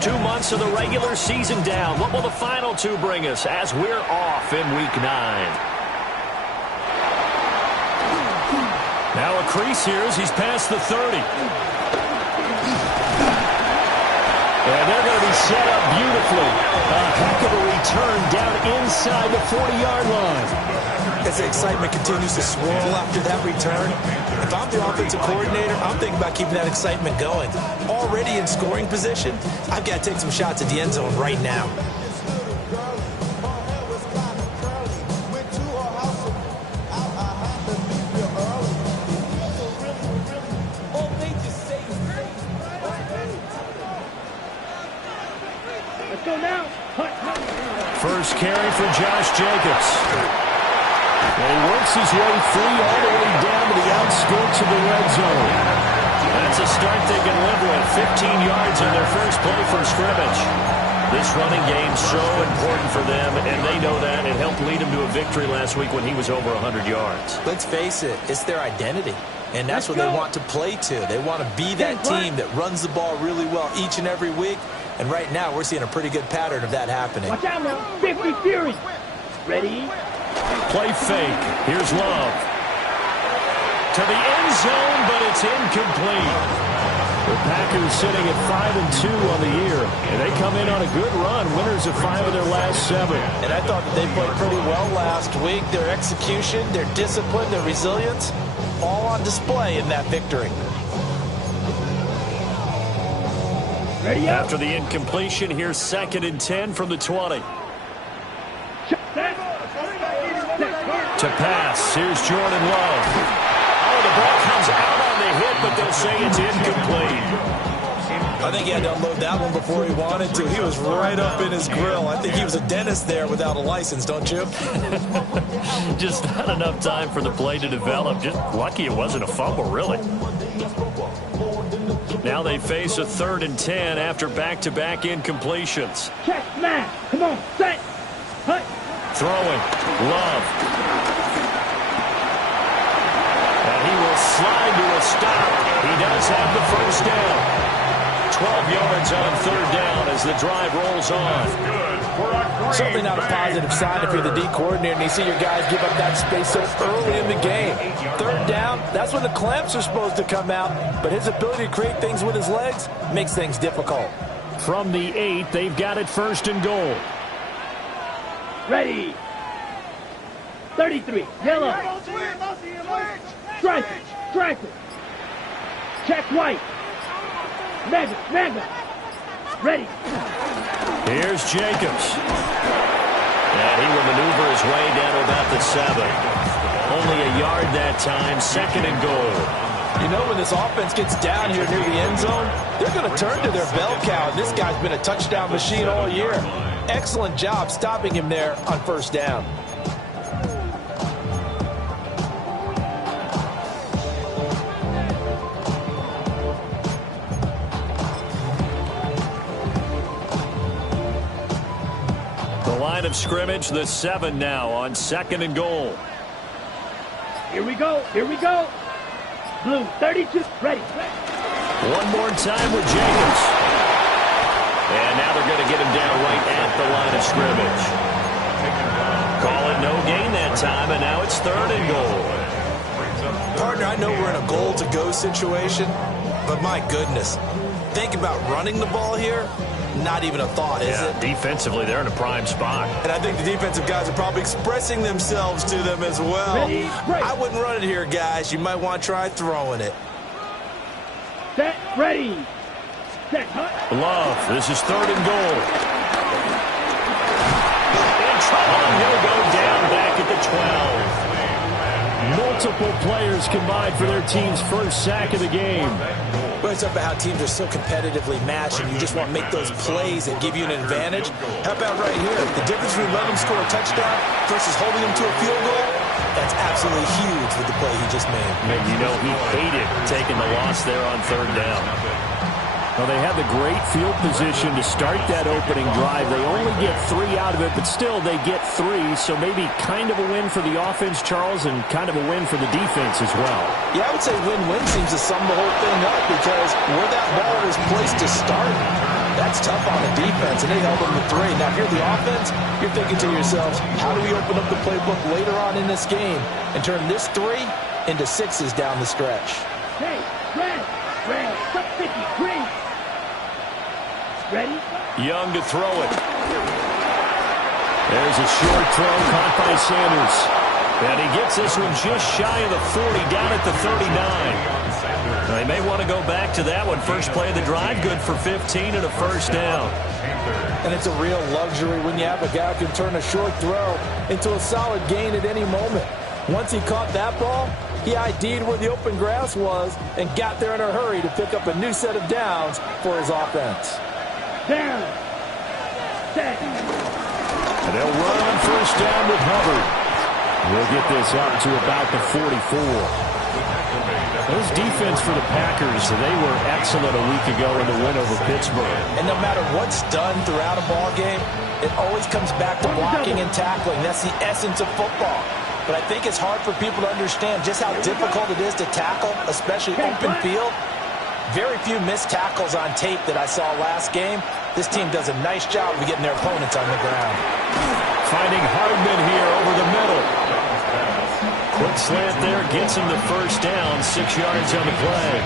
first 2 months of the regular season down. What will the final two bring us as we're off in Week 9? Now a crease here as he's past the 30. And they're going to be set up beautifully. A heck of a return down inside the 40-yard line. As the excitement continues to swirl after that return, if I'm the offensive coordinator, I'm thinking about keeping that excitement going. Already in scoring position, I've got to take some shots at the end zone right now. First carry for Josh Jacobs. And he works his way free all the way down to the outskirts of the red zone. That's a start they can live with. 15 yards on their first play from scrimmage. This running game's so important for them, and they know that. It helped lead them to a victory last week when he was over 100 yards. Let's face it, it's their identity. And that's what they want to play to. They want to be that team that runs the ball really well each and every week. And right now, we're seeing a pretty good pattern of that happening. Watch out now. 50 Fury. Ready? Play fake. Here's Love. To the end zone, but it's incomplete. The Packers sitting at 5-2 on the year. And they come in on a good run. Winners of 5 of their last 7. And I thought that they played pretty well last week. Their execution, their discipline, their resilience, all on display in that victory. Ready up. After the incompletion, here's 2nd and 10 from the 20. To pass, here's Jordan Love. Oh, the ball comes out on the hit, but they'll say it's incomplete. I think he had to unload that one before he wanted to. He was right up in his grill. I think he was a dentist there without a license, don't you? Just not enough time for the play to develop. Just lucky it wasn't a fumble, really. Now they face a 3rd and 10 after back-to-back incompletions. Check, smash. Come on, set. Hut. Throwing. Love. And he will slide to a stop. He does have the first down. 12 yards on 3rd down as the drive rolls on. Certainly not a positive sign if you're the D coordinator and you see your guys give up that space so early in the game. 3rd down, that's when the clamps are supposed to come out, but his ability to create things with his legs makes things difficult. From the 8, they've got it 1st and goal. Ready. 33. Yellow. Striker. Striker. Check white. Mega. Ready. Here's Jacobs. And he will maneuver his way down to about the 7. Only a yard that time, 2nd and goal. You know, when this offense gets down here near the end zone, they're going to turn to their bell cow. This guy's been a touchdown machine all year. Excellent job stopping him there on 1st down. Line of scrimmage, the 7 now on 2nd and goal. Here we go. Blue, 32, ready. One more time with Jacobs. And now they're going to get him down right at the line of scrimmage. Call it no gain that time, and now it's 3rd and goal. Partner, I know we're in a goal-to-go situation, but my goodness, think about running the ball here. Not even a thought, is it? Defensively, they're in a prime spot. And I think the defensive guys are probably expressing themselves to them as well. Ready, I wouldn't run it here, guys. You might want to try throwing it. Set, ready. Set, hut. Love, this is 3rd and goal. In trouble, and he'll go down back at the 12. Multiple players combined for their team's first sack of the game. We're talking about how teams are so competitively matched and you just want to make those plays that give you an advantage. How about right here? The difference between letting them score a touchdown versus holding them to a field goal, that's absolutely huge with the play he just made. And you know he hated taking the loss there on 3rd down. Well, they had the great field position to start that opening drive. They only get 3 out of it, but still they get 3. So maybe kind of a win for the offense, Charles, and kind of a win for the defense as well. Yeah, I would say win-win seems to sum the whole thing up because where that ball was placed to start, That's tough on the defense, and they held them to 3. Now, if you're the offense, you're thinking to yourselves, how do we open up the playbook later on in this game and turn this 3 into 6s down the stretch? Hey, red, stop thinking, green. Ready? Young to throw it. There's a short throw caught by Sanders. And he gets this one just shy of the 40, down at the 39. They may want to go back to that one. First play of the drive, good for 15 and a first down. And it's a real luxury when you have a guy who can turn a short throw into a solid gain at any moment. Once he caught that ball, he ID'd where the open grass was and got there in a hurry to pick up a new set of downs for his offense. Down. Set. And they'll run on first down with Hubbard. We'll get this up to about the 44. Those defense for the Packers, they were excellent a week ago in the win over Pittsburgh. And no matter what's done throughout a ball game, it always comes back to blocking and tackling. That's the essence of football. But I think it's hard for people to understand just how difficult it is to tackle, especially open field. Very few missed tackles on tape that I saw last game. This team does a nice job of getting their opponents on the ground. Finding Hardman here over the middle. Quick slant there, gets him the first down, 6 yards on the play.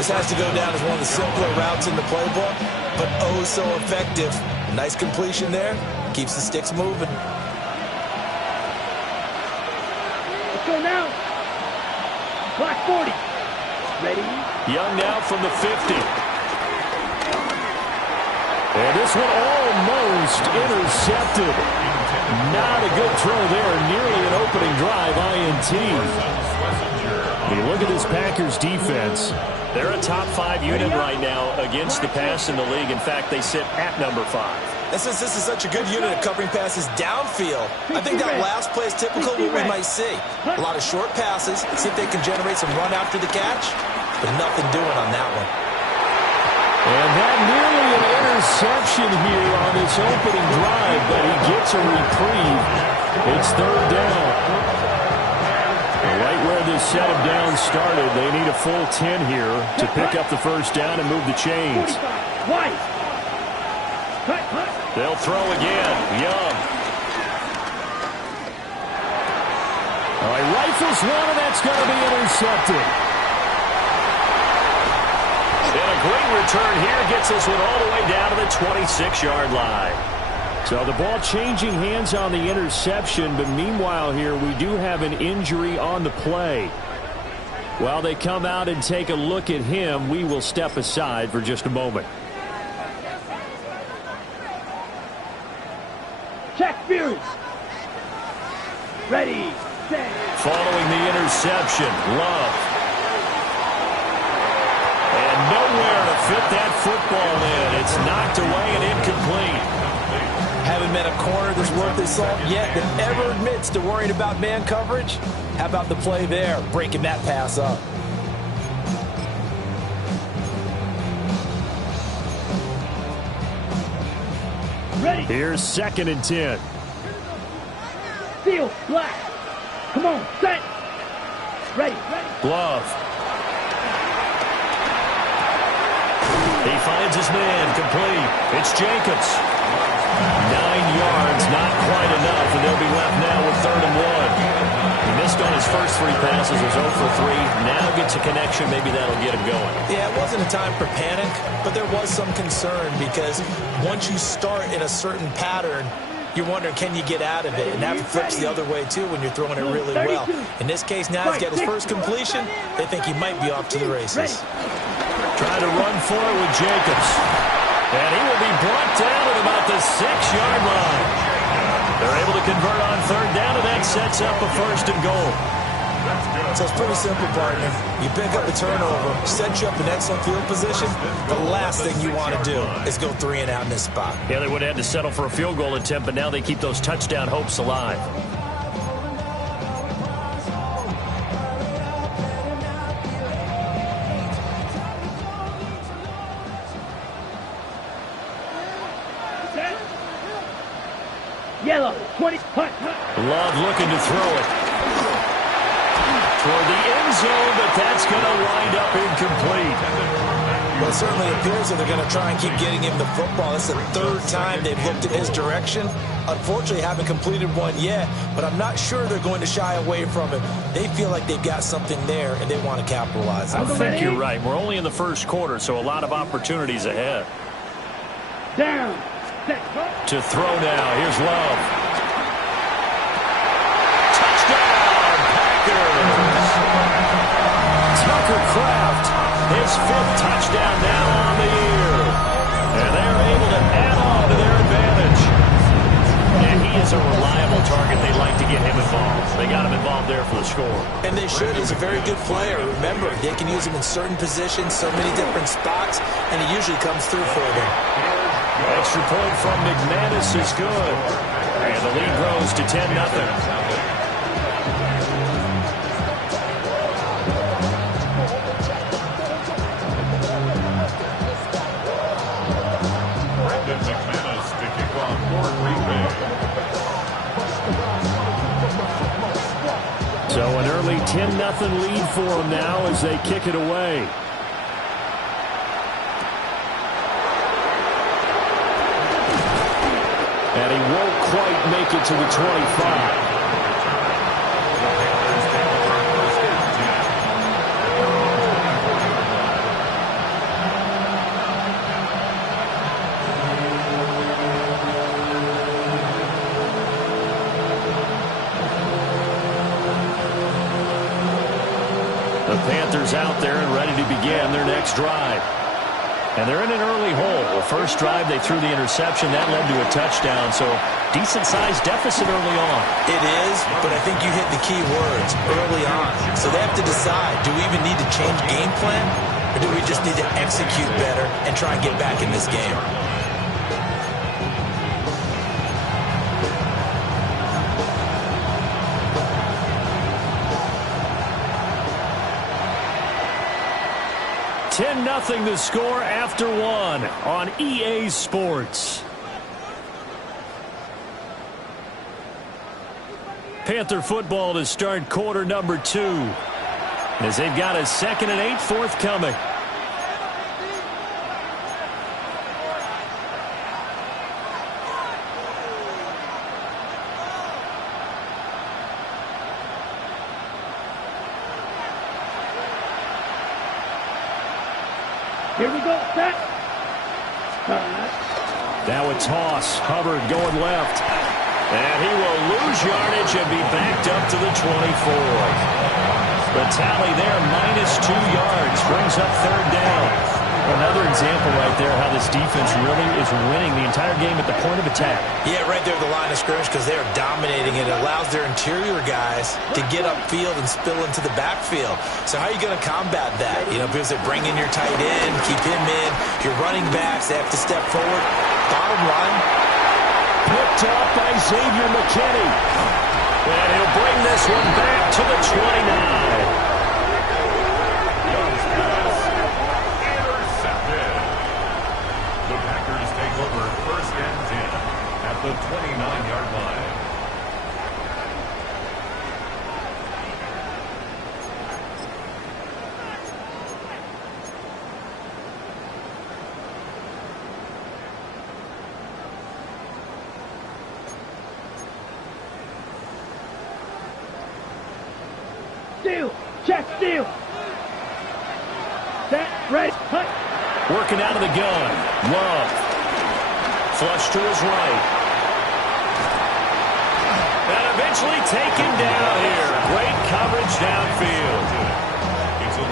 This has to go down as one of the simpler routes in the playbook, but oh so effective. Nice completion there, keeps the sticks moving. Let's go now. Black 40. Ready? Young now from the 50. And this one almost intercepted. Not a good throw there. Nearly an opening drive, INT. When you look at this Packers defense, they're a top 5 unit right now against the pass in the league. In fact, they sit at number 5. And since this is such a good unit of covering passes downfield, I think that last play is typical of what we might see. A lot of short passes, see if they can generate some run after the catch, but nothing doing on that one. And that nearly an interception here on this opening drive, but he gets a reprieve. It's third down. Right where this set of downs started, they need a full 10 here to pick up the first down and move the chains. They'll throw again. Young. All right, rifles one, and that's going to be intercepted. And a great return here gets this one all the way down to the 26-yard line. So the ball changing hands on the interception, but meanwhile here we do have an injury on the play. While they come out and take a look at him, we will step aside for just a moment. Check Fury. Ready, set. Following the interception, Love. And nowhere to fit that football in. It's knocked away and incomplete. Haven't met a corner that's worth his salt yet that ever admits to worrying about man coverage. How about the play there, breaking that pass up? Ready. Here's 2nd and 10. Field, black. Come on, set. Ready. Love. He finds his man, complete. It's Jacobs. 9 yards, not quite enough, and they'll be left now with 3rd and 1. He missed on his first 3 passes, was 0 for 3. Now gets a connection, maybe that'll get him going. Yeah, it wasn't a time for panic, but there was some concern because once you start in a certain pattern, you're wondering, can you get out of it? And that flips the other way, too, when you're throwing it really well. In this case, now he's got his first completion. They think he might be off to the races. Trying to run for it with Jacobs. And he will be brought down at about the 6-yard line. They're able to convert on 3rd down, and that sets up a 1st and goal. So it's pretty simple, partner. You pick up a turnover, set you up in excellent field position. The last thing you want to do is go 3 and out in this spot. Yeah, they would have had to settle for a field goal attempt, but now they keep those touchdown hopes alive. Yellow, 20, hut. Love looking to throw it. Toward the end zone, but that's going to wind up incomplete. Well, it certainly appears that they're going to try and keep getting him the football. That's the third time they've looked in his direction. Unfortunately, haven't completed one yet, but I'm not sure they're going to shy away from it. They feel like they've got something there, and they want to capitalize on it. I think you're right. We're only in the first quarter, so a lot of opportunities ahead. Down. To throw now. Here's Love. Touchdown, Packers. Tucker Kraft, his 5th touchdown now on the year. And they're able to add on to their advantage. And he is a reliable target. They like to get him involved. They got him involved there for the score. And they should. He's a very good player. Remember, they can use him in certain positions, so many different spots, and he usually comes through for them. Extra point from McManus is good. And the lead grows to 10-0. So an early 10-0 lead for them now as they kick it away. And he won't quite make it to the 25. The Panthers out there and ready to begin their next drive. And they're in an early hole. The first drive, they threw the interception. That led to a touchdown, so decent-sized deficit early on. It is, but I think you hit the key words, early on. So they have to decide, do we even need to change game plan, or do we just need to execute better and try and get back in this game? Nothing to score after one on EA Sports. Panther football to start quarter number 2 as they've got a 2nd and 8 forthcoming. Here we go, set. Now a toss. Hubbard going left. And he will lose yardage and be backed up to the 24. The tally there, -2 yards, brings up 3rd down. Another example right there how this defense really is winning the entire game at the point of attack. Yeah, right there at the line of scrimmage because they are dominating it. It allows their interior guys to get upfield and spill into the backfield. So how are you going to combat that? You know, because they bring in your tight end, keep him in. Your running backs, they have to step forward. Bottom line. Picked up by Xavier McKinney. And he'll bring this one back to the 29. Over 1st and 10 at the 29-yard line. Steal, check, steal. Set, ready, cut. Working out of the gun. Love. Flush to his right. And eventually taken down here. Great coverage downfield.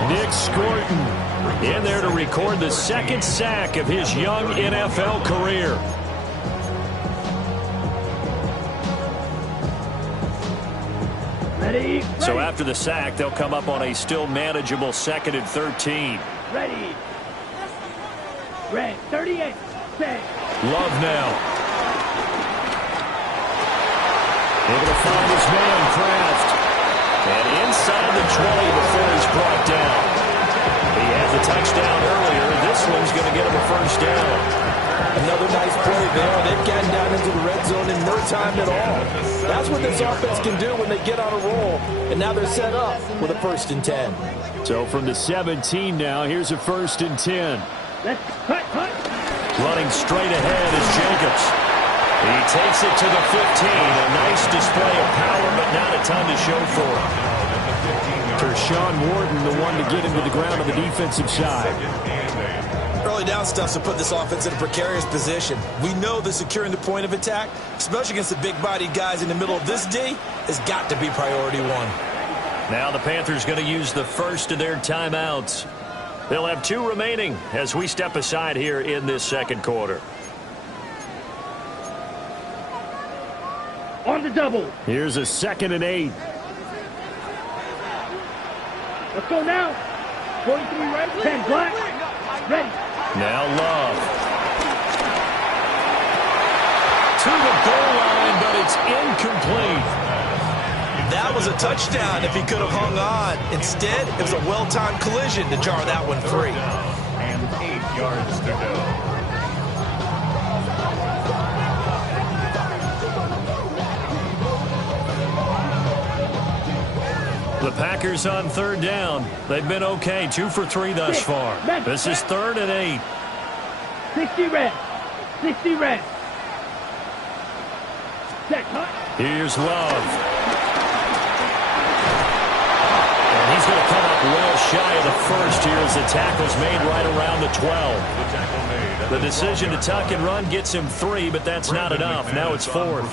Nick Scorton in there to record the 2nd sack of his young NFL career. Ready, ready. So after the sack, they'll come up on a still manageable 2nd and 13. Ready. Red, 38, set. Love now. Able to find his man, Kraft. And inside the 20 before he's brought down. He had the touchdown earlier. This one's going to get him a 1st down. Another nice play there. They've gotten down into the red zone in no time at all. That's what this offense can do when they get on a roll. And now they're set up with a 1st and 10. So from the 17 now, here's a 1st and 10. Let's cut. Running straight ahead is Jacobs. He takes it to the 15. A nice display of power, but not a ton to show for it. Tershawn Wharton, the one to get him to the ground on the defensive side. Early down stuff to put this offense in a precarious position. We know that securing the point of attack, especially against the big-bodied guys in the middle of this D, has got to be priority one. Now the Panthers going to use the first of their timeouts. They'll have 2 remaining as we step aside here in this second quarter. On the double. Here's a 2nd and 8. Let's go now. 43 right, 10 black. Ready. Now Love. To the goal line, but it's incomplete. That was a touchdown if he could have hung on. Instead, it was a well-timed collision to jar that one free. And 8 yards to go. The Packers on 3rd down. They've been okay, 2 for 3 thus far. This is 3rd and 8. 60 red. 60 red. Set, cut. Here's Love. And he's going to come up well shy of the first here as the tackle's made right around the 12. The decision to tuck and run gets him 3, but that's not enough. Now it's 4th.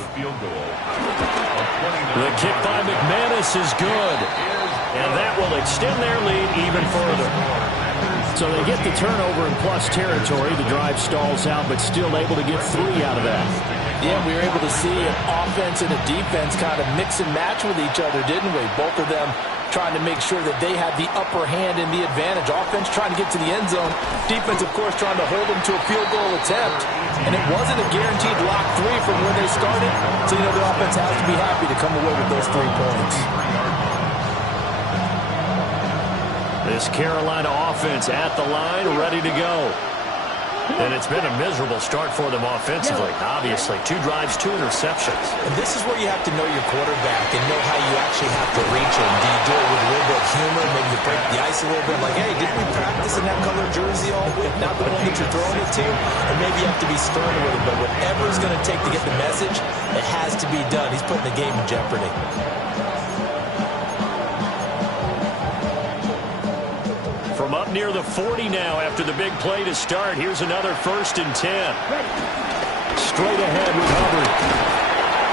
The kick by McManus is good. And that will extend their lead even further. So they get the turnover in plus territory. The drive stalls out, but still able to get 3 out of that. Yeah, we were able to see an offense and a defense kind of mix and match with each other, didn't we? Both of them trying to make sure that they had the upper hand and the advantage. Offense trying to get to the end zone. Defense, of course, trying to hold them to a field goal attempt. And it wasn't a guaranteed lock 3 from when they started. So, you know, the offense has to be happy to come away with those 3 points. This Carolina offense at the line, ready to go. And it's been a miserable start for them offensively. Obviously, 2 drives, 2 interceptions. And this is where you have to know your quarterback and know how you actually have to reach him. Do you do it with a little bit of humor? Maybe you break the ice a little bit. Like, hey, didn't we practice in that color jersey all week? Not the one that you're throwing it to? Or maybe you have to be stern with him. But whatever it's going to take to get the message, it has to be done. He's putting the game in jeopardy. From up near the 40 now after the big play to start. Here's another 1st and 10. Straight ahead with Hubbard.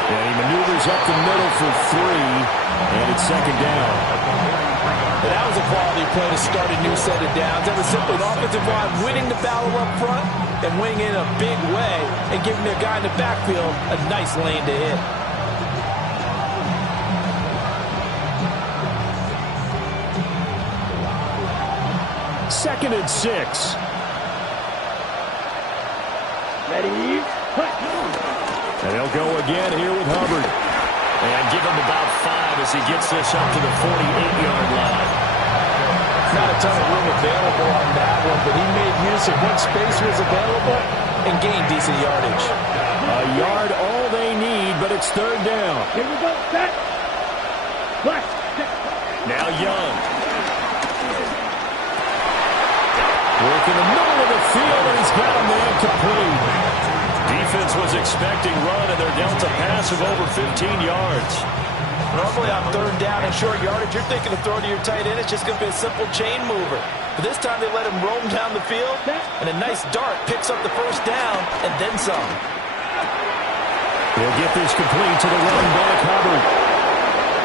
And he maneuvers up the middle for 3. And it's 2nd down. And that was a quality play to start a new set of downs. That was simply an offensive line winning the battle up front and winning in a big way and giving their guy in the backfield a nice lane to hit. 2nd and 6. Ready, cut. And they'll go again here with Hubbard. And give him about 5 as he gets this up to the 48-yard line. Not a ton of room available on that one, but he made use of what space was available and gained decent yardage. A yard all they need, but it's 3rd down. Here we go, set. Black, set. Now Young. Work in the middle of the field, and he's got a man complete. Defense was expecting run, and they're dealt a pass of over 15 yards. Normally on 3rd down and short yardage, you're thinking of throwing to your tight end. It's just going to be a simple chain mover. But this time they let him roam down the field, and a nice dart picks up the 1st down and then some. He'll get this complete to the running back, Hubbard.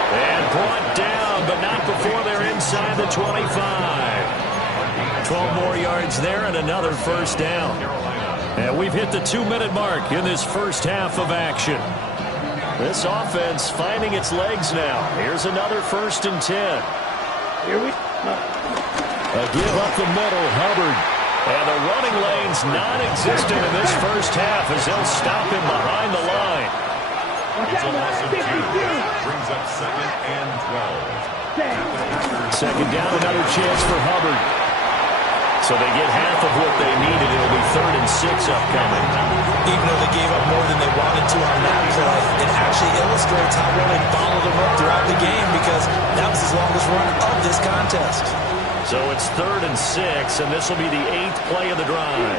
And brought down, but not before they're inside the 25. 12 more yards there and another 1st down. And we've hit the 2-minute mark in this first half of action. This offense finding its legs now. Here's another 1st and 10. Here we go. A give up the middle, Hubbard. And the running lane's non-existent in this first half as they'll stop him behind the line. Watch It's a out, loss of 2. 52. Brings up 2nd and 12. 10. 2nd down, another chance for Hubbard. So they get half of what they needed. It'll be 3rd and 6 upcoming. Even though they gave up more than they wanted to on that play, it actually illustrates how well they followed them up throughout the game because that was his longest run of this contest. So it's 3rd and 6, and this will be the 8th play of the drive.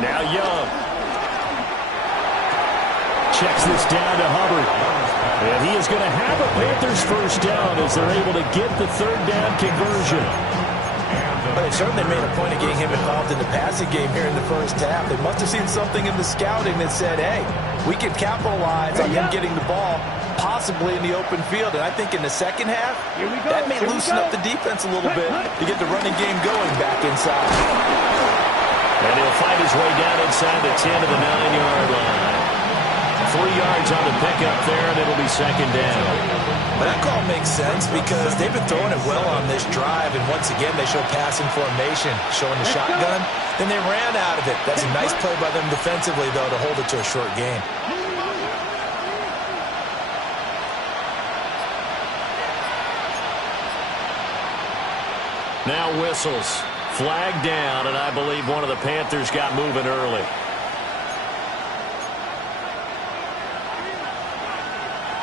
Now Young. Checks this down to Hubbard. And he is going to have a Panthers first down as they're able to get the 3rd down conversion. But they certainly made a point of getting him involved in the passing game here in the first half. They must have seen something in the scouting that said, hey, we can capitalize on him getting the ball possibly in the open field. And I think in the second half, that may loosen up the defense a little bit to get the running game going back inside. And he'll find his way down inside the 10 of the 9-yard line. 3 yards on the pickup there, and it'll be 2nd down. But that call makes sense because they've been throwing it well on this drive, and once again they show passing formation, showing the shotgun. Then they ran out of it. That's a nice play by them defensively, though, to hold it to a short gain. Now whistles. Flag down, and I believe one of the Panthers got moving early.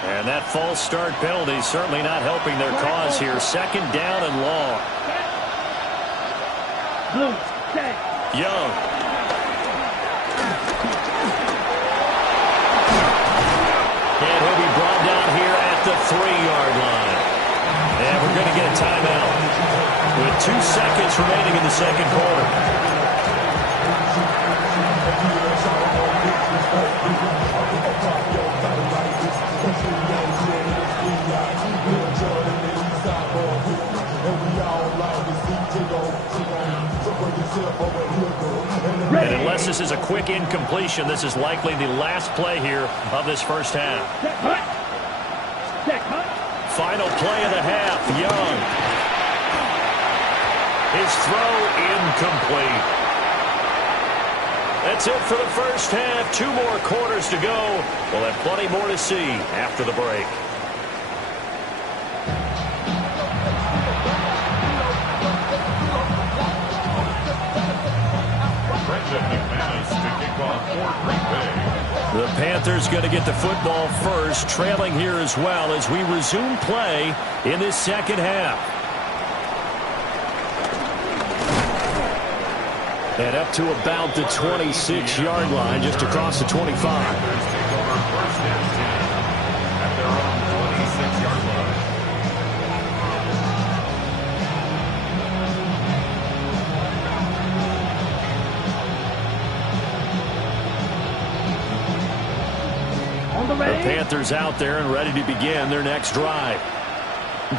And that false start penalty certainly not helping their cause here. 2nd down and long. Young. And he'll be brought down here at the 3-yard line. And we're going to get a timeout with 2 seconds remaining in the 2nd quarter. And unless this is a quick incompletion, this is likely the last play here of this first half. Final play of the half, Young. His throw incomplete. That's it for the first half. 2 more quarters to go. We'll have plenty more to see after the break. The Panthers going to get the football first, trailing here as well as we resume play in this 2nd half. And up to about the 26-yard line, just across the 25. The Panthers out there and ready to begin their next drive.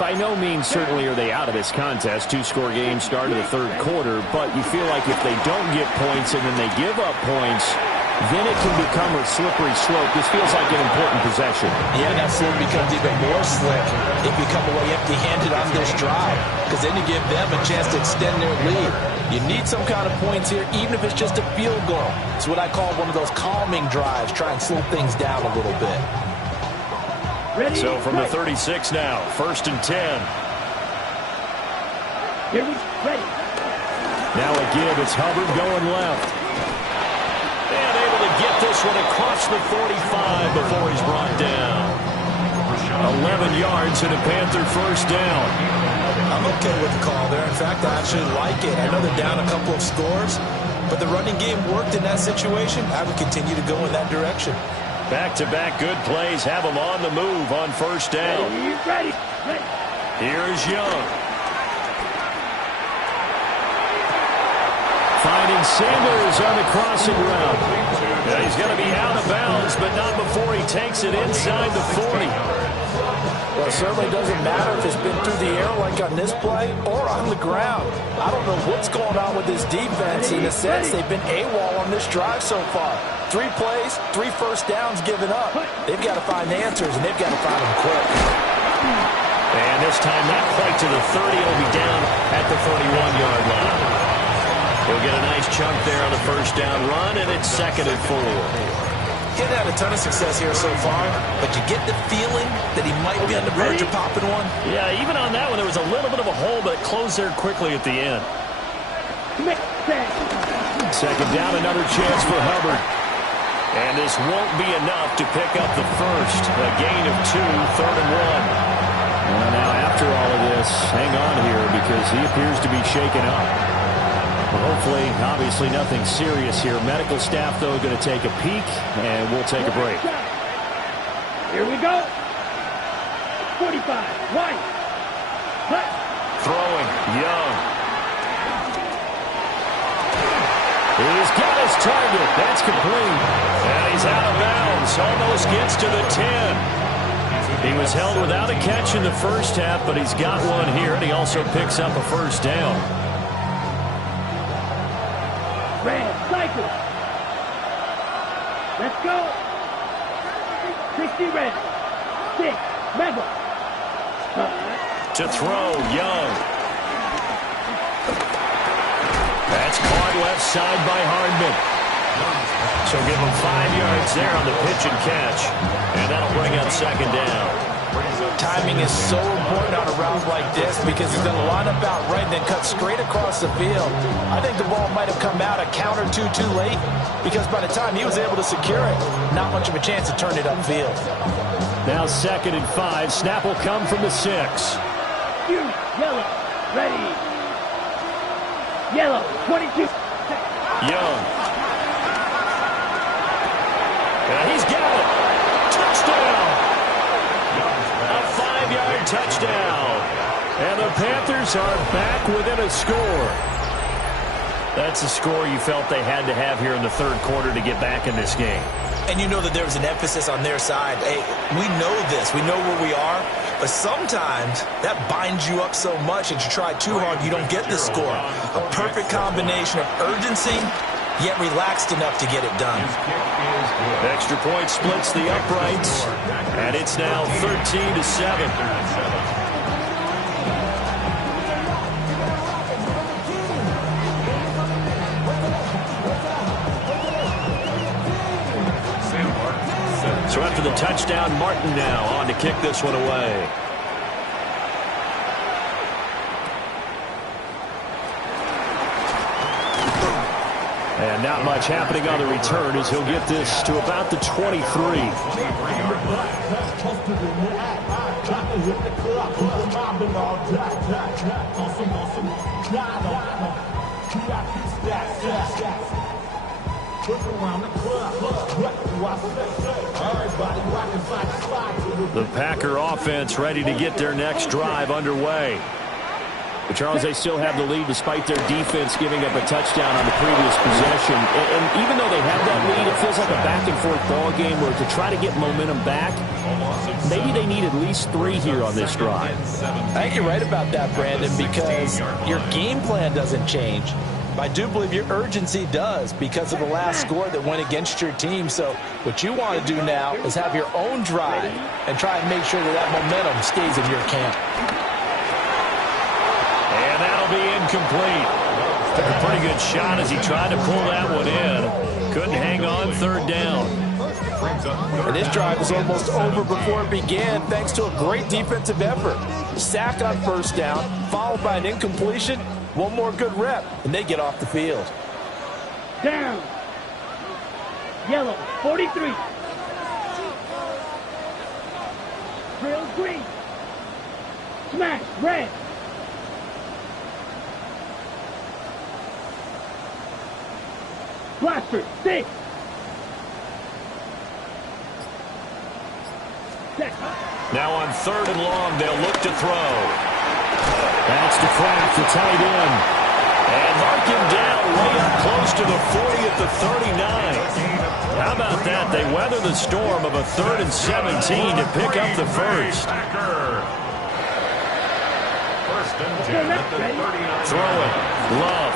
By no means certainly are they out of this contest. 2-score game start of the 3rd quarter, but you feel like if they don't get points and then they give up points, then it can become a slippery slope. This feels like an important possession. Yeah, that slope becomes even more slick if you come away empty-handed on this drive, because then you give them a chance to extend their lead. You need some kind of points here, even if it's just a field goal. It's what I call one of those calming drives. Try and slow things down a little bit. Ready, so from the 36 now, 1st and 10. Here we ready. Now a give. It's Hubbard going left. And able to get this one across the 45 before he's brought down. 11 yards and a Panther first down. I'm okay with the call there. In fact, I actually like it. I know they're down a couple of scores, but the running game worked in that situation. I would continue to go in that direction. Back-to-back good plays have them on the move on first down. Ready. Here's Young. Finding Sanders on the crossing route. Yeah, he's going to be out of bounds, but not before he takes it inside the 40. Well, it certainly doesn't matter if it's been through the air like on this play or on the ground. I don't know what's going on with this defense. In a sense, they've been AWOL on this drive so far. 3 plays, 3 first downs given up. They've got to find answers, and they've got to find them quick. And this time not quite to the 30. It'll be down at the 31-yard line. He'll get a nice chunk there on the first down run, and it's 2nd and 4. He hasn't had a ton of success here so far, but you get the feeling that he might be on the verge of popping one. Yeah, even on that one, there was a little bit of a hole, but it closed there quickly at the end. 2nd down, another chance for Hubbard. And this won't be enough to pick up the first. A gain of 2, 3rd and 1. Well, now after after all of this, hang on here because he appears to be shaken up. But hopefully, obviously nothing serious here. Medical staff, though, going to take a peek, and we'll take a break. Here we go. 45, White. Cut. Throwing, Young. He's got his target. That's complete. And he's out of bounds. Almost gets to the 10. He was held without a catch in the first half, but he's got one here, and he also picks up a first down. Red, cycle. Let's go. 60 red. 6, Mega. To throw, Young. That's caught left side by Hardman. So give him 5 yards there on the pitch and catch. And that'll bring up second down. Timing is so important on a route like this because he's going to line up out right and then cut straight across the field. I think the ball might have come out a count or two too late because by the time he was able to secure it, not much of a chance to turn it upfield. Now 2nd and 5. Snap will come from the 6. Yellow, ready. Yellow, 22. Young. And he's got it. Touchdown. A 5-yard touchdown. And the Panthers are back within a score. That's a score you felt they had to have here in the third quarter to get back in this game. And you know that there was an emphasis on their side. Hey, we know this. We know where we are. But sometimes that binds you up so much that you try too hard, you don't get the score. A perfect combination of urgency, yet relaxed enough to get it done. Extra point splits the uprights, and it's now 13-7. So after the touchdown, Martin now on to kick this one away. And not much happening on the return as he'll get this to about the 23. The Packer offense ready to get their next drive underway. But Charles, they still have the lead despite their defense giving up a touchdown on the previous possession. And even though they have that lead, it feels like a back-and-forth ball game where to try to get momentum back, maybe they need at least 3 here on this drive. I think you're right about that, Brandon, because your game plan doesn't change. I do believe your urgency does because of the last score that went against your team. So what you want to do now is have your own drive and try and make sure that that momentum stays in your camp. And that'll be incomplete. Took a pretty good shot as he tried to pull that one in. Couldn't hang on, 3rd down. And this drive was almost over before it began thanks to a great defensive effort. Sack on 1st down, followed by an incompletion. One more good rep, and they get off the field. Down. Yellow, 43. Trail green. Smash, red. Blaster, 6. Now on 3rd and long, they'll look to throw. That's to Kraft, the tight end. And mark him down way up close to the 40 at the 39. How about that? They weather the storm of a 3rd and 17 to pick up the first. First and 10 at the 39. Throw it. Love.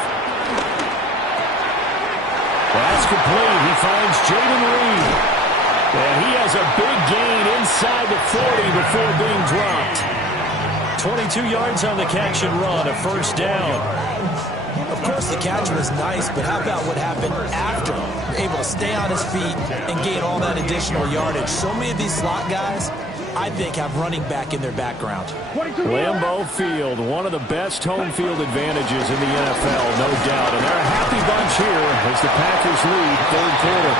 That's complete. He finds Jaden Reed. And he has a big gain inside the 40 before being dropped. 22 yards on the catch and run, a 1st down. Of course, the catch was nice, but how about what happened after? Able to stay on his feet and gain all that additional yardage. So many of these slot guys, I think, have running back in their background. Lambeau Field, one of the best home field advantages in the NFL, no doubt. And they're a happy bunch here as the Packers lead 3rd quarter.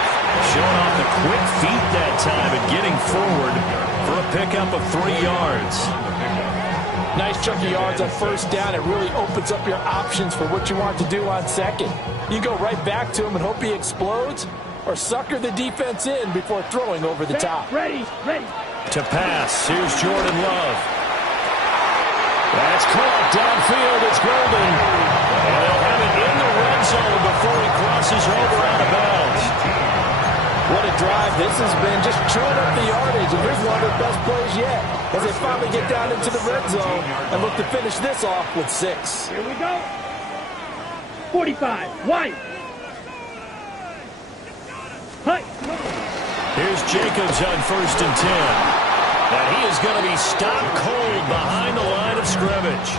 Showing off the quick feet that time and getting forward for a pickup of 3 yards. Nice chunk of yards on first down. It really opens up your options for what you want to do on second. You go right back to him and hope he explodes, or sucker the defense in before throwing over the top. Ready. To pass, here's Jordan Love. That's caught downfield. It's Golden. And they'll have it in the red zone before he crosses over out of bounds. What a drive this has been, just chewing up the yardage, and here's one of their best plays yet as they finally get down into the red zone and look to finish this off with 6. Here we go. 45. White. Hut. Here's Jacobs on 1st and 10. And he is going to be stopped cold behind the line of scrimmage.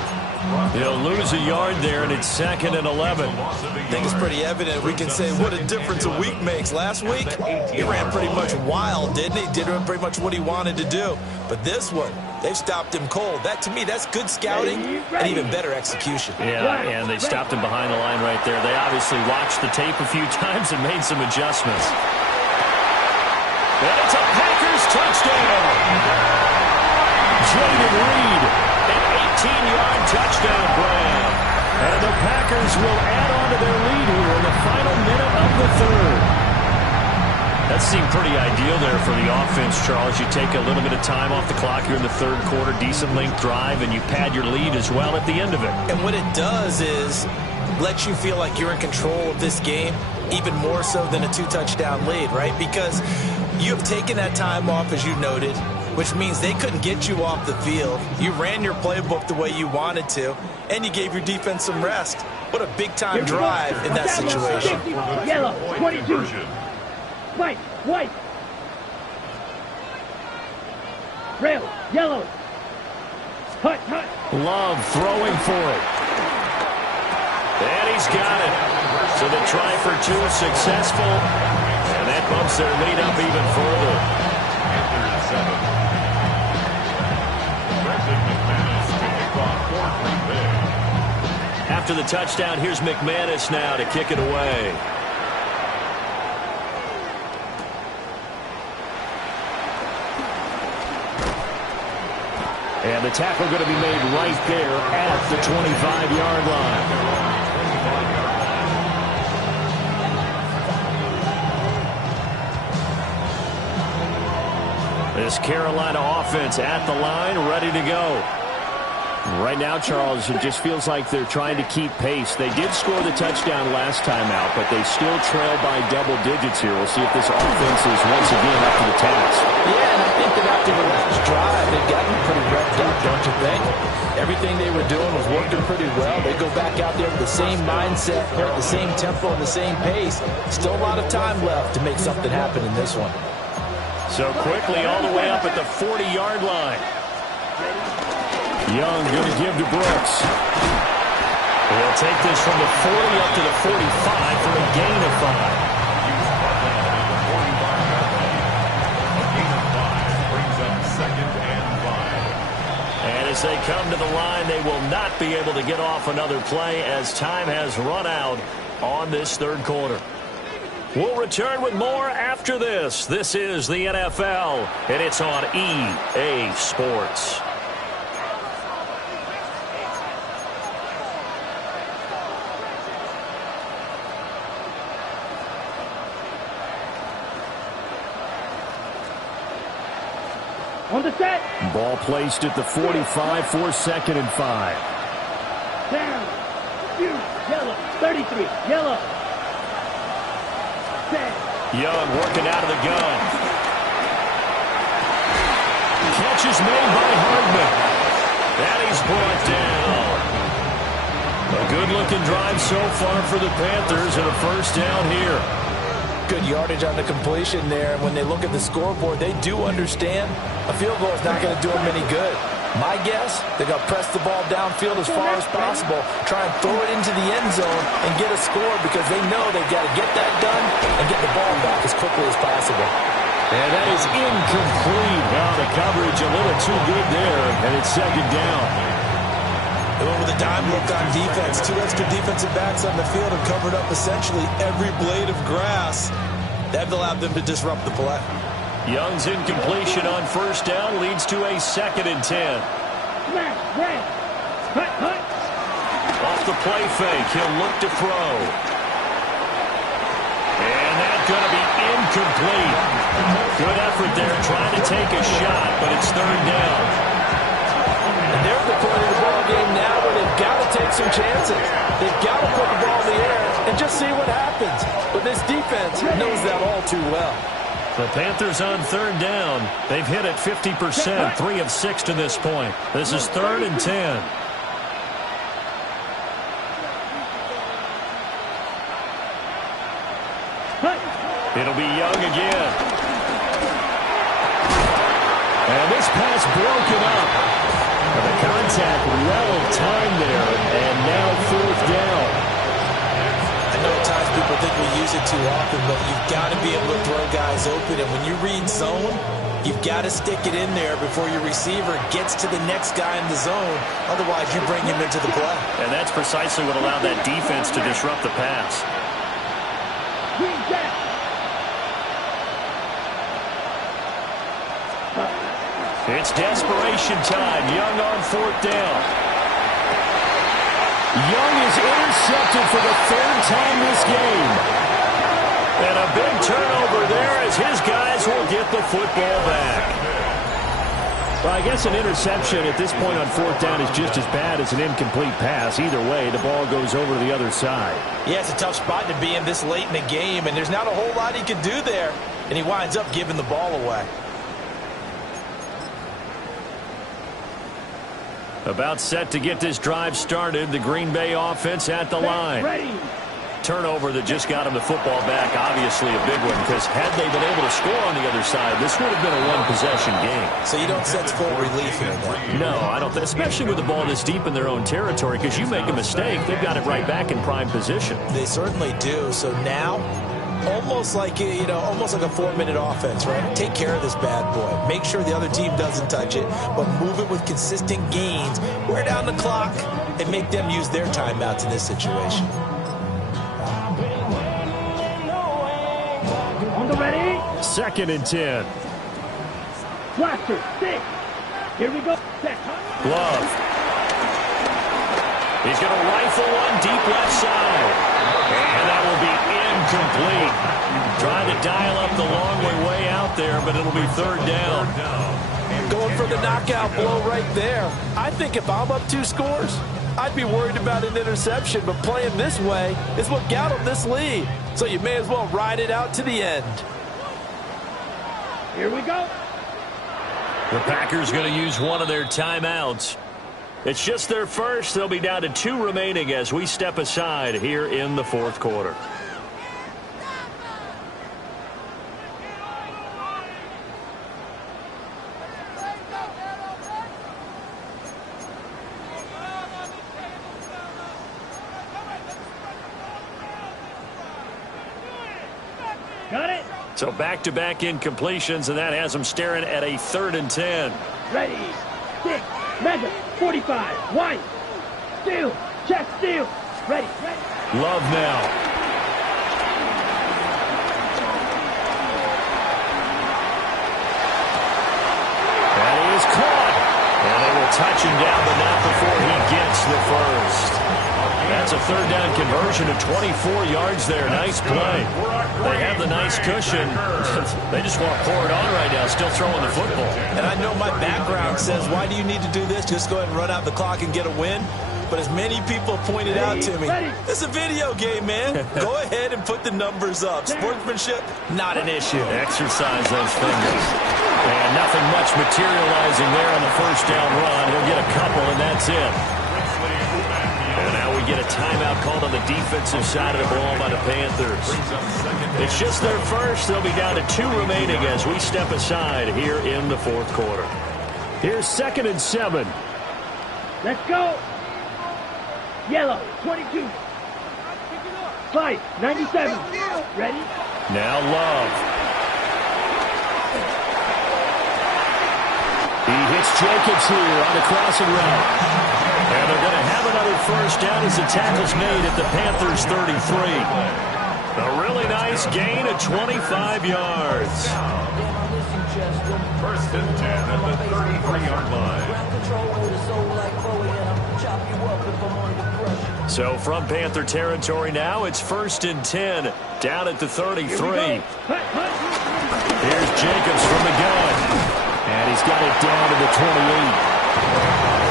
He'll lose a yard there, and it's 2nd and 11. I think it's pretty evident. We can say what a difference a week makes. Last week, he ran pretty much wild, didn't he? Did pretty much what he wanted to do. But this one, they've stopped him cold. That, to me, that's good scouting and even better execution. Yeah, and they stopped him behind the line right there. They obviously watched the tape a few times and made some adjustments. And it's a Packers touchdown. Jayden Reed, an 18-yard touchdown grab. And the Packers will add on to their lead here in the final minute of the third. That seemed pretty ideal there for the offense, Charles. You take a little bit of time off the clock here in the third quarter, decent length drive, and you pad your lead as well at the end of it. And what it does is let you feel like you're in control of this game, even more so than a 2-touchdown lead, right? Because you have taken that time off, as you noted, which means they couldn't get you off the field. You ran your playbook the way you wanted to, and you gave your defense some rest. What a big-time drive in that situation. Yellow. 22. White. Rail. Yellow. Hut. Love throwing for it. And he's got it. So the try for 2 successful. And that bumps their lead up even further. After the touchdown, here's McManus now to kick it away. And the tackle going to be made right there at the 25-yard line. This Carolina offense at the line, ready to go. Right now, Charles, it just feels like they're trying to keep pace. They did score the touchdown last time out, but they still trail by double digits here. We'll see if this offense is once again up to the task. Yeah, and I think that after the last drive, they've gotten pretty revved up, don't you think? Everything they were doing was working pretty well. They go back out there with the same mindset, at the same tempo, and the same pace. Still a lot of time left to make something happen in this one. So quickly all the way up at the 40-yard line. Young going to give to Brooks. He'll take this from the 40 up to the 45 for a gain of 5. And as they come to the line, they will not be able to get off another play as time has run out on this third quarter. We'll return with more after this. This is the NFL, and it's on EA Sports. On the set. Ball placed at the 45 for 2nd and 5. Down. Yellow. 33. Yellow. Set. Young working out of the gun. Catch is made by Hardman. And he's brought down. A good-looking drive so far for the Panthers and a first down here. Good yardage on the completion there. And when they look at the scoreboard, they do understand a field goal is not going to do them any good. My guess, they're going to press the ball downfield as far as possible, try and throw it into the end zone and get a score because they know they've got to get that done and get the ball back as quickly as possible. And that is incomplete. Well, the coverage a little too good there, and it's 2nd down. They went with a dime look on defense. 2 extra defensive backs on the field and covered up essentially every blade of grass. That allowed them to disrupt the play. Young's incompletion on first down leads to a 2nd and 10. back. Red. Cut, cut. Off the play fake, he'll look to throw. And that's going to be incomplete. Good effort there, trying to take a shot, but it's third down. And they're at the point of the ball game now where they've got to take some chances. They've got to put the ball in the air and just see what happens. But this defense knows that all too well. The Panthers on third down. They've hit it 50%, 3 of 6 to this point. This is 3rd and 10. It'll be Young again. And this pass broken up. The contact well timed there, and now 4th down. I know at times people think we use it too often, but you've got to be able to throw guys open. And when you read zone, you've got to stick it in there before your receiver gets to the next guy in the zone. Otherwise, you bring him into the play. And that's precisely what allowed that defense to disrupt the pass. It's desperation time. Young on 4th down. Young is intercepted for the 3rd time this game. And a big turnover there as his guys will get the football back. Well, I guess an interception at this point on 4th down is just as bad as an incomplete pass. Either way, the ball goes over to the other side. Yeah, it's a tough spot to be in this late in the game, and there's not a whole lot he can do there. And he winds up giving the ball away. About set to get this drive started. The Green Bay offense at the line. Turnover that just got him the football back. Obviously a big one, because had they been able to score on the other side, this would have been a one-possession game. So you don't sense full relief here, then? No, I don't. Especially with the ball this deep in their own territory, because you make a mistake, they've got it right back in prime position. They certainly do. So now, almost like almost like a 4-minute offense, right? Take care of this bad boy. Make sure the other team doesn't touch it, but move it with consistent gains. Wear down the clock and make them use their timeouts in this situation. On the ready. 2nd and 10. Blaster, 6. Here we go. Set. Love. He's going to rifle one deep left side. And that will be incomplete. Trying to dial up the long way out there, but it'll be 3rd down. Going for the knockout blow right there. I think if I'm up 2 scores, I'd be worried about an interception, but playing this way is what got them this lead. So you may as well ride it out to the end. Here we go. The Packers going to use one of their timeouts. It's just their first. They'll be down to 2 remaining as we step aside here in the 4th quarter. Got it. So back-to-back incompletions, and that has them staring at a 3rd and 10. Ready. 6. Mega. 45. White. Steal. Check. Steal. Ready. Love now. That is caught. And they will touch him down, but not before he gets the first. That's a 3rd down conversion of 24 yards there. Nice play. They have the nice cushion. They just want to pour it on right now, still throwing the football. And I know my background says, why do you need to do this? Just go ahead and run out the clock and get a win. But as many people pointed out to me, it's a video game, man. Go ahead and put the numbers up. Sportsmanship, not an issue. Exercise those fingers. And nothing much materializing there on the 1st down run. He'll get a couple, and that's it. And now we get a timeout called on the defensive side of the ball by the Panthers. It's just their first. They'll be down to 2 remaining as we step aside here in the 4th quarter. Here's 2nd and 7. Let's go. Yellow. 22. Fight. 97. Ready. Now Love. He hits Jacobs here on the crossing route. And they're going to have another 1st down as the tackle's made at the Panthers' 33. A really nice gain of 25 yards. First and 10 at the 33-yard line. So from Panther territory now, it's first and 10 down at the 33. Here's Jacobs from the gun. And he's got it down to the 28.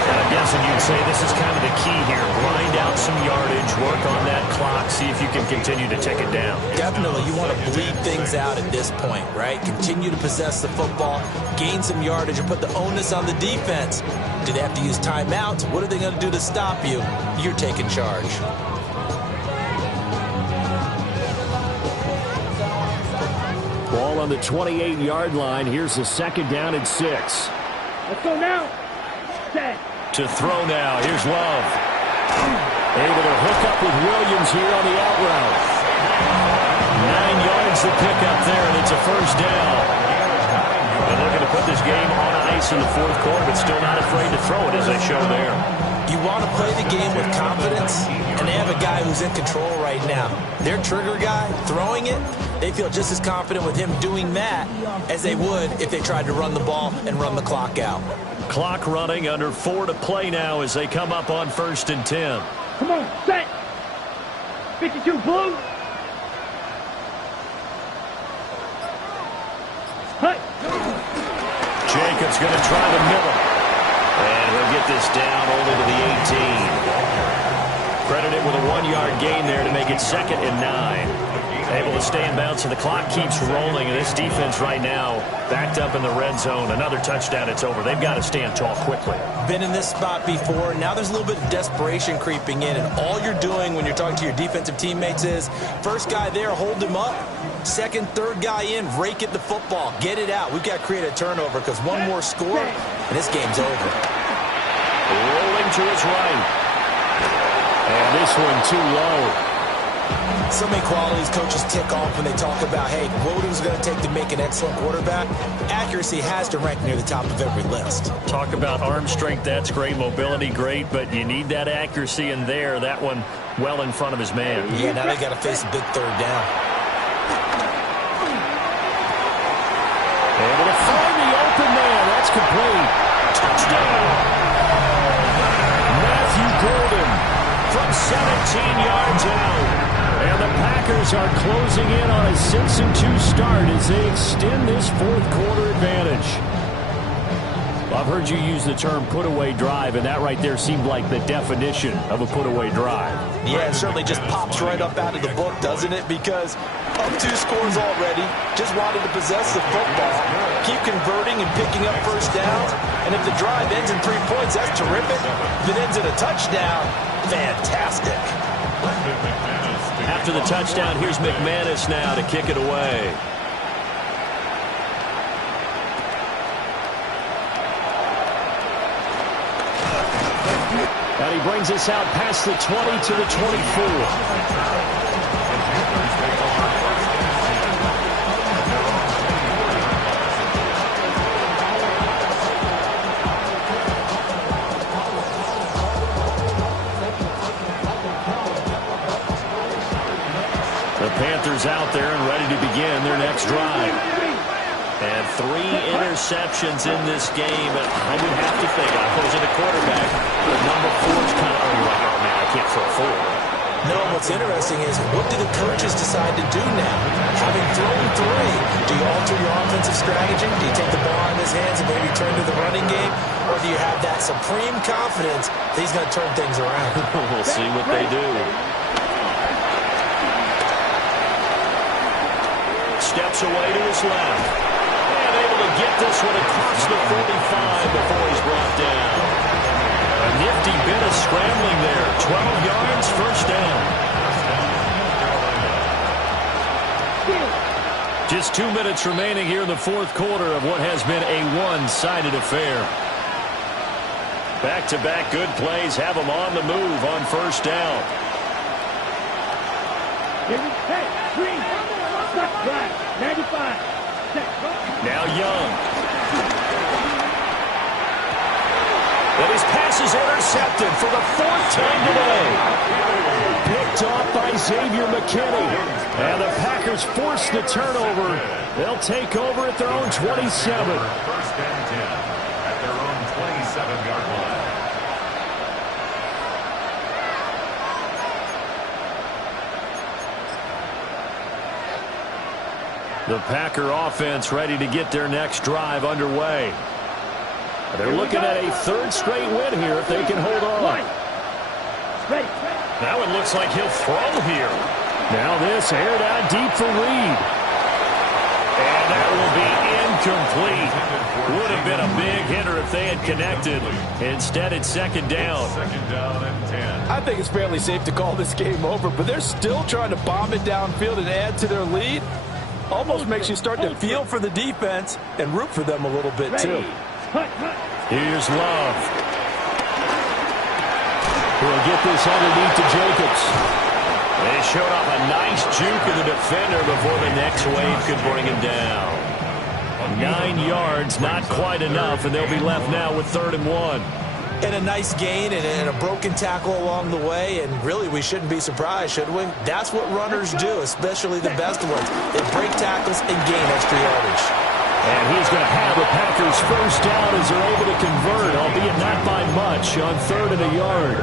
And I'm guessing you'd say this is kind of the key here. Grind out some yardage, work on that clock, see if you can continue to take it down. Definitely, you want to bleed things out at this point, right? Continue to possess the football, gain some yardage, and put the onus on the defense. Do they have to use timeouts? What are they going to do to stop you? You're taking charge. Ball on the 28-yard line. Here's a second down and 6. Let's go now. Set. To throw now. Here's Love. Able to hook up with Williams here on the out route. 9 yards to pick up there, and it's a first down. They're looking to put this game on ice in the fourth quarter, but still not afraid to throw it as they show there. You want to play the game with confidence, and they have a guy who's in control right now. Their trigger guy, throwing it, they feel just as confident with him doing that as they would if they tried to run the ball and run the clock out. Clock running, under 4 to play now as they come up on first and 10. Come on, set. 52 blue. Hut. Jacobs going to try to mill him. And he'll get this down only to the 18. Credited with a 1-yard gain there to make it second and 9. Able to stay in bounds, so the clock keeps rolling. And this defense right now backed up in the red zone. Another touchdown, it's over. They've got to stand tall quickly. Been in this spot before. Now there's a little bit of desperation creeping in. And all you're doing when you're talking to your defensive teammates is, first guy there, hold him up. Second, third guy in, rake at the football. Get it out. We've got to create a turnover because one more score, and this game's over. Rolling to his right. And this one too low. So many qualities coaches tick off when they talk about, hey, what is it going to take to make an excellent quarterback? Accuracy has to rank near the top of every list. Talk about arm strength, that's great. Mobility, great. But you need that accuracy in there. That one well in front of his man. Yeah, now they got to face a big third down. Able to find the open man. That's complete. Touchdown. Matthew Golden from 17 yards out. And the Packers are closing in on a 6-2 start as they extend this fourth quarter advantage. I've heard you use the term put-away drive, and that right there seemed like the definition of a put-away drive. Yeah, it certainly just pops right up out of the book, doesn't it? Because up 2 scores already, just wanted to possess the football, keep converting and picking up first downs, and if the drive ends in 3 points, that's terrific. If it ends in a touchdown, fantastic. After the touchdown, here's McManus now to kick it away. And he brings us out past the 20 to the 24. The Panthers out there and ready to begin their next drive. And 3 interceptions in this game. And I would have to think, I was at a quarterback, the number 4 is kind of, oh man, I can't throw 4. No, what's interesting is, what do the coaches decide to do now? Having thrown 3, do you alter your offensive strategy? Do you take the ball in his hands and maybe turn to the running game? Or do you have that supreme confidence that he's going to turn things around? We'll see what they do. Steps away to his left. And able to get this one across the 45 before he's brought down. A nifty bit of scrambling there. 12 yards, first down. Just 2 minutes remaining here in the fourth quarter of what has been a one-sided affair. Back-to-back good plays have them on the move on first down. Hey, green. Stop, drive. 95. Now Young. And his pass is intercepted for the 4th time today. Picked off by Xavier McKinney. And the Packers force the turnover. They'll take over at their own 27. First and 10 at their own 27-yard line. The Packer offense ready to get their next drive underway. They're looking at a third straight win here if they can hold on. That one looks like he'll throw here. Now this aired out deep for Reed. And that will be incomplete. Would have been a big hitter if they had connected. Instead, it's second down. Second down and 10. I think it's fairly safe to call this game over, but they're still trying to bomb it downfield and add to their lead. Almost makes you start to feel for the defense and root for them a little bit, too. Here's Love. He'll get this underneath to Jacobs. They showed off a nice juke of the defender before the next wave could bring him down. 9 yards, not quite enough, and they'll be left now with 3rd and 1. And a nice gain and a broken tackle along the way, and really we shouldn't be surprised, should we? That's what runners do, especially the best ones. They break tackles and gain extra yardage. And he's going to have the Packers first down as they're able to convert, albeit not by much, on 3rd and a yard.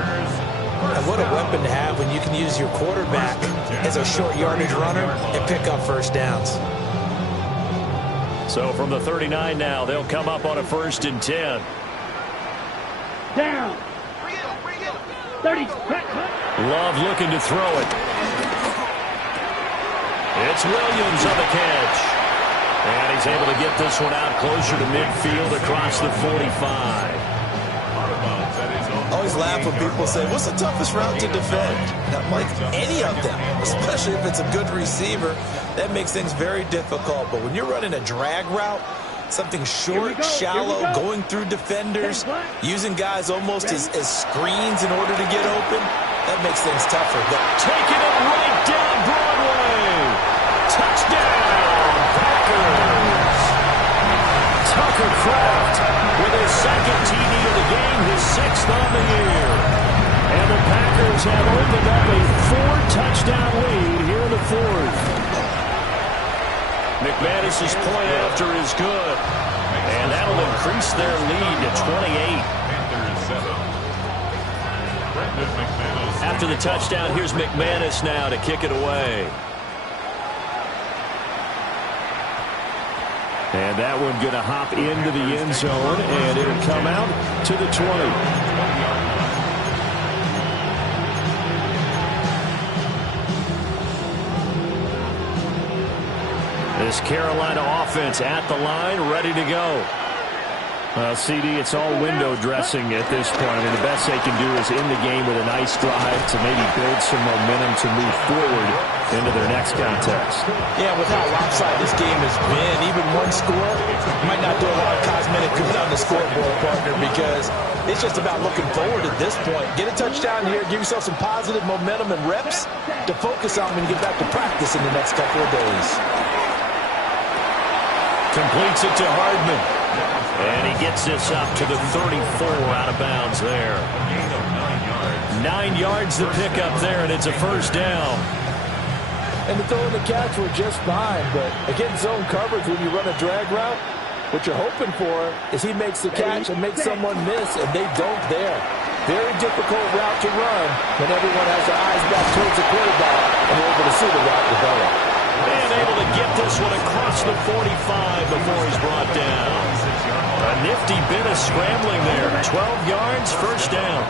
And what a weapon to have when you can use your quarterback as a short yardage runner and pick up first downs. So from the 39 now, they'll come up on a 1st and 10. Down. 30. Love looking to throw it. It's Williams on the catch. And he's able to get this one out closer to midfield across the 45. I always laugh when people say, what's the toughest route to defend? Not like any of them, especially if it's a good receiver. That makes things very difficult. But when you're running a drag route, something short, shallow, going through defenders, using guys almost as screens in order to get open, that makes things tougher. But taking it right down Broadway. Touchdown, Packers. Tucker Kraft with his 2nd TD of the game, his 6th on the year. And the Packers have opened up a 4-touchdown lead here in the 4th. McManus's point after is good. And that'll increase their lead to 28. After the touchdown, here's McManus now to kick it away. And that one going to hop into the end zone, and it'll come out to the 20. This Carolina offense at the line, ready to go. CD, it's all window dressing at this point. I mean, the best they can do is end the game with a nice drive to maybe build some momentum to move forward into their next contest. Yeah, with how lopsided this game has been, even one score might not do a lot of cosmetic good on the scoreboard, partner, because it's just about looking forward at this point. Get a touchdown here, give yourself some positive momentum and reps to focus on when you get back to practice in the next couple of days. Completes it to Hardman. And he gets this up to the 34 out of bounds there. 9 yards to pick up there, and it's a first down. And the throw and the catch were just fine, but again, zone coverage when you run a drag route, what you're hoping for is he makes the catch and makes someone miss, and they don't there. Very difficult route to run when everyone has their eyes back towards the quarterback and you're able to see the route develop. And able to get this one across the 45 before he's brought down. A nifty bit of scrambling there. 12 yards, first down.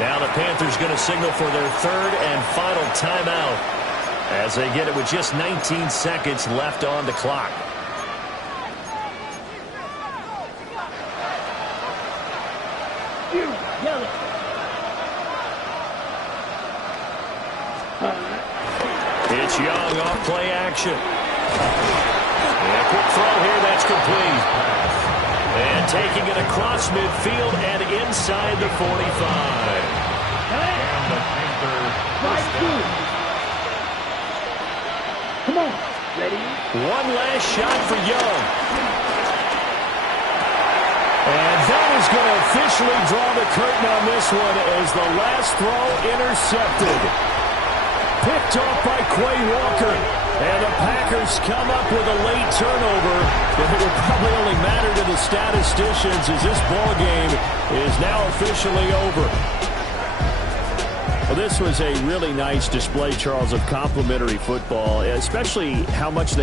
Now the Panthers going to signal for their 3rd and final timeout as they get it with just 19 seconds left on the clock. It's Young off play action. And a quick throw here, that's complete. And taking it across midfield and inside the 45. And the Panthers first down. Come on. Ready? One last shot for Young. And that is going to officially draw the curtain on this one as the last throw intercepted. picked off by Quay Walker. And the Packers come up with a late turnover. But it will probably only matter to the statisticians as this ball game is now officially over. Well, this was a really nice display, Charles, of complimentary football, especially how much they